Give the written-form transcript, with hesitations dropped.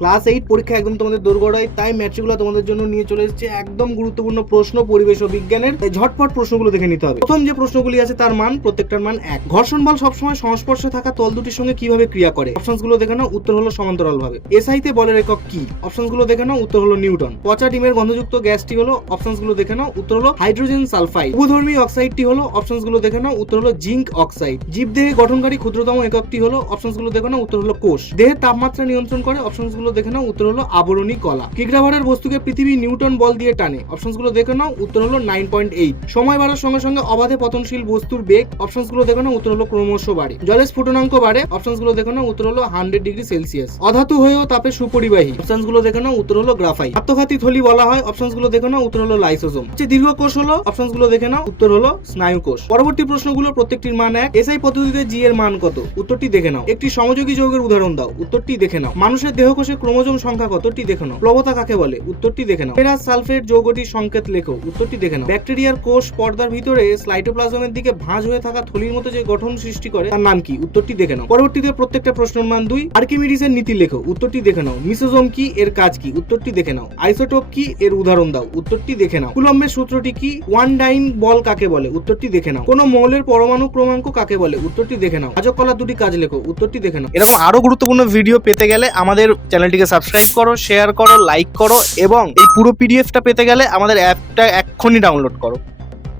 Class 8 পরীক্ষা একদম তোমাদের দোরগোড়ায়, তাই ম্যাট্রিকুলা তোমাদের জন্য নিয়ে চলে এসেছে একদম গুরুত্বপূর্ণ প্রশ্ন পরিবেশ ও বিজ্ঞানের। ঝটপট প্রশ্নগুলো দেখে নিতে হবে। প্রথম যে প্রশ্নগুলি আছে তার মান প্রত্যেকটার মান 1। ঘর্ষণ বল সবসময় সংস্পর্শে থাকা তল দুটির সঙ্গে কিভাবে ক্রিয়া করে? অপশনসগুলো দেখে নাও, উত্তর হলো সমান্তরাল ভাবে। এসআইতে বলের একক কি? অপশনসগুলো দেখে নাও, উত্তর হলো নিউটন। পচা ডিমের গন্ধযুক্ত গ্যাসটি হলো? অপশনসগুলো দেখে নাও, উত্তর হলো হাইড্রোজেন সালফাইড। উভধর্মী অক্সাইডটি হলো? অপশনসগুলো দেখে নাও, উত্তর হলো জিঙ্ক অক্সাইড। জীবদেহে গঠনকারী ক্ষুদ্রতম এককটি হলো? অপশনসগুলো দেখে নাও, উত্তর হলো কোষ। দেহের তাপমাত্রা নিয়ন্ত্রণ করে? অপশনসগুলো দেখে নাও, উত্তর হলো আবরণী কলা। কিগ্রাভারের বস্তুকে পৃথিবী নিউটন বল দিয়ে টানে? অপশনসগুলো দেখে নাও, উত্তর হলো 9.8। সময় বাড়ার সঙ্গে সঙ্গে অবাধে পতনশীল বস্তুর বেগ? অপশনসগুলো দেখে নাও, উত্তর হলো ক্রমশ বাড়ে। জলের স্ফুটনাঙ্ক বাড়ে? অপশনসগুলো দেখে নাও, উত্তর হলো 100 ডিগ্রি সেলসিয়াস। অধাতু হয়েও তাপে সুপরিবাহী? অপশনসগুলো দেখে নাও, উত্তর হলো গ্রাফাইট। আত্মঘাতী থলি বলা হয়? অপশনসগুলো দেখে নাও, উত্তর হলো লাইসোজোম। দীর্ঘ কোষ হলো? অপশনসগুলো দেখে নাও, উত্তর হলো স্নায়ু কোষ। পরবর্তী প্রশ্নগুলো প্রত্যেকটির মান 1। এসআই পদ্ধতিতে জি এর মান কত? উত্তরটি দেখে নাও। একটি সমযোগী যৌগের উদাহরণ দাও? উত্তরটি দেখে নাও। মানুষের দেহকোষে ক্রোমোজোম সংখ্যা কত? উত্তরটি দেখে নাও। প্লবতা কাকে বলে? উত্তরটি দেখে নাও। ফেরাস সালফেট যৌগটির সংকেত লেখো? উত্তরটি দেখে নাও। ব্যাকটেরিয়ার কোষ পর্দার ভিতরে সাইটোপ্লাজমের দিকে ভাঁজ হয়ে থাকা থলির মতো যে গঠন সৃষ্টি করে তার নাম কি? উত্তরটি দেখে নাও। পরবর্তীতে প্রত্যেকটা প্রশ্নের মান 2। আর্কিমিডিসের নীতি লেখো? উত্তরটি দেখে নাও। মিসোজোম কি? এর কাজ কি? উত্তরটি দেখে নাও। আইসোটোপ কি? এর উদাহরণ দাও? উত্তরটি দেখে নাও। কুলম্বের সূত্রটি কি? ওয়ান ডাইন বল কাকে বলে? উত্তরটি দেখে নাও। কোন মৌলের পরমাণু ক্রমাঙ্ক কাকে বলে? উত্তরটি দেখে নাও। ভাজক কলার দুটি কাজ লেখো? উত্তরটি দেখে নাও। এরকম আরো গুরুত্বপূর্ণ ভিডিও পেতে গেলে আমাদের চ্যানেলটিকে সাবস্ক্রাইব করো, শেয়ার করো, লাইক করো এবং এই পুরো পিডিএফটা পেতে গেলে আমাদের অ্যাপটা এক্ষুনি ডাউনলোড করো।